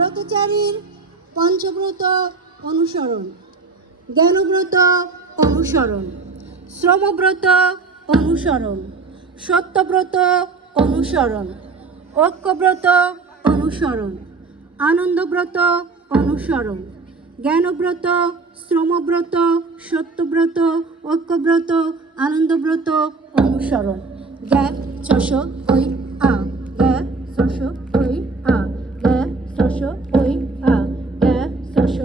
ব্রতচারীর পঞ্চব্রত অনুসরণ, জ্ঞানব্রত অনুসরণ, শ্রমব্রত অনুসরণ, সত্যব্রত অনুসরণ, ঐক্যব্রত অনুসরণ, আনন্দব্রত অনুসরণ, জ্ঞানব্রত, শ্রমব্রত, সত্যব্রত, ঐক্যব্রত, আনন্দব্রত অনুসরণ। জ্ঞা শস ঐ আ, জ্ঞা শস ঐ আ, জ্ঞা শস ঐ আ, জ্ঞা শস।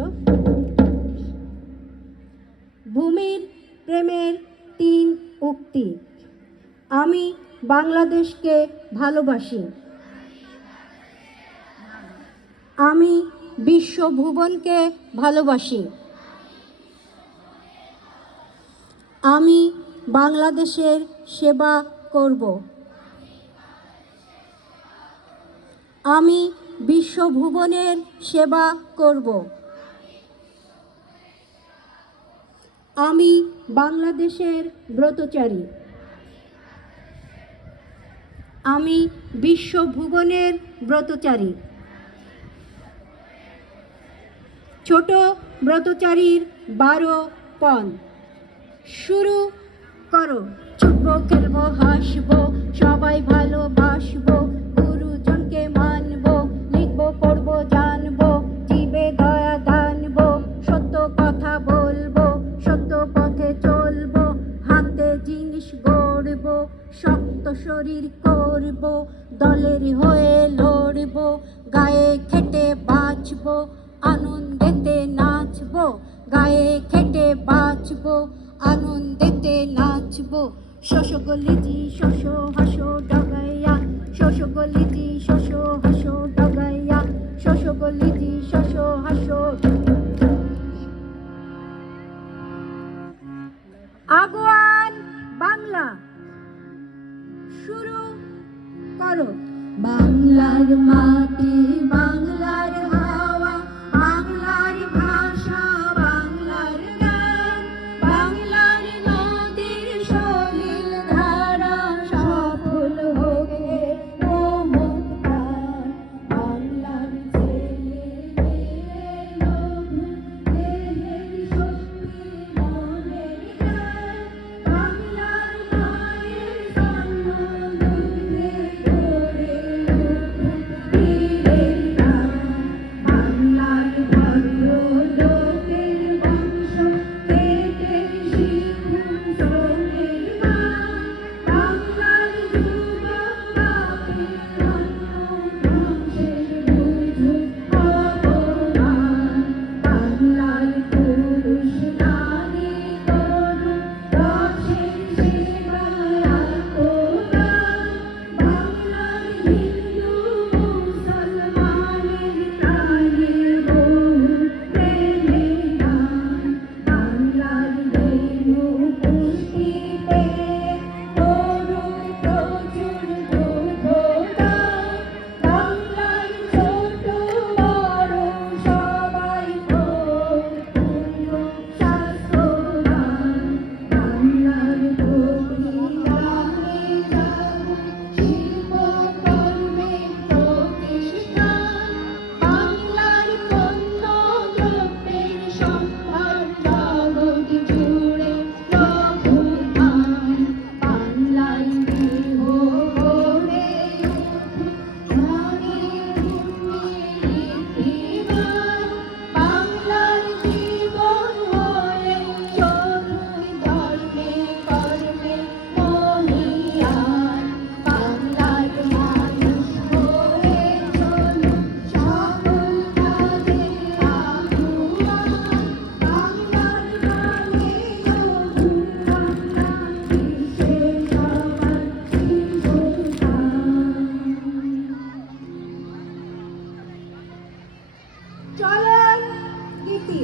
ভূমির প্রেমের 3 উক্তি। আমি বাংলাদেশকে ভালোবাসি। আমি বিশ্বভুবনকে ভালোবাসি। আমি বাংলাদেশের সেবা করব। আমি বিশ্বভুবনের সেবা করব। আমি বাংলাদেশের ব্রতচারী। আমি বিশ্বভুবনের ব্রতচারী। ছোট ব্রতচারীর 12 পণ। শুরু করো। ছুটবো, খেলবো, হাসবো, সবাই ভালোবাসবো, গুরুজনকে মানবো, লিখবো, পড়বো, জানবো, জীবে দয়া দানবো, সত্য কথা বলবো, সত্য পথে চলবো, হাতে জিনিস গড়বো, শক্ত শরীর করবো, দলের হয়ে লড়বো, গায়ে খেটে বাঁচবো, আনন্দেতে নাচবো, গায়ে খেটে বাঁচবো, আনন্দেতে নাচবো। শশো গলিজি শশো হাসো ডগাইয়া, শশো গলিজি শশো হাসো ডগাইয়া, শশো গলিজি শশো হাসো। আগুয়ান বাংলা, শুরু করো। বাংলার মাটি, বাংলার হাওয়া, বাংলার ভাষা, বাংলার গান, বাংলার নদীর সলিল ধারা, সফল হোকে মোমক প্রাণ। বাংলার ছেলে মেয়ে লঘু দেহের শক্তি মনের গান, বাংলার মায়ের জন্ম দুধে গড়ে উঠুক বীরের প্রাণ। বাংলার ভদ্রলোকের বংশ কেটে শিখুন শ্রমের মান, বাংলার যুবক বাপের অন্ন ধ্বংসের বুঝুক অপমান। বাংলার পুরুষ নারী তরুণ রসের সেবায় আত্মদান, বাংলার হিন্দু মুসলমানের প্রাণে বহু প্রেমের গান। বাংলার দেহ পুষ্টি পেয়ে তরুণ প্রচুর দুর্গদান, বাংলার ছোট বড় সবাই পূর্ণ স্বাস্থ্যবান। বাংলার প্রতি গ্রামে জাগুক শিল্পকর্মে প্রতিষ্ঠান, বাংলার পণ্য দ্রব্যের সম্ভার জগৎ জুড়ে প্রফুল্লমান। বাংলার গৃহ গড়ে উঠুক ধনী ভূমি ঋদ্ধিমান, বাংলার জীবন হয়ে চলুক ধর্মে কর্মে মহীয়ান। বাংলার মানুষ হয়ে চলুক সকল কাজে আগুয়ান, বাংলার নামে লঘু বাংলা বিশ্বে সবার শীর্ষস্থান। চলন গীতি।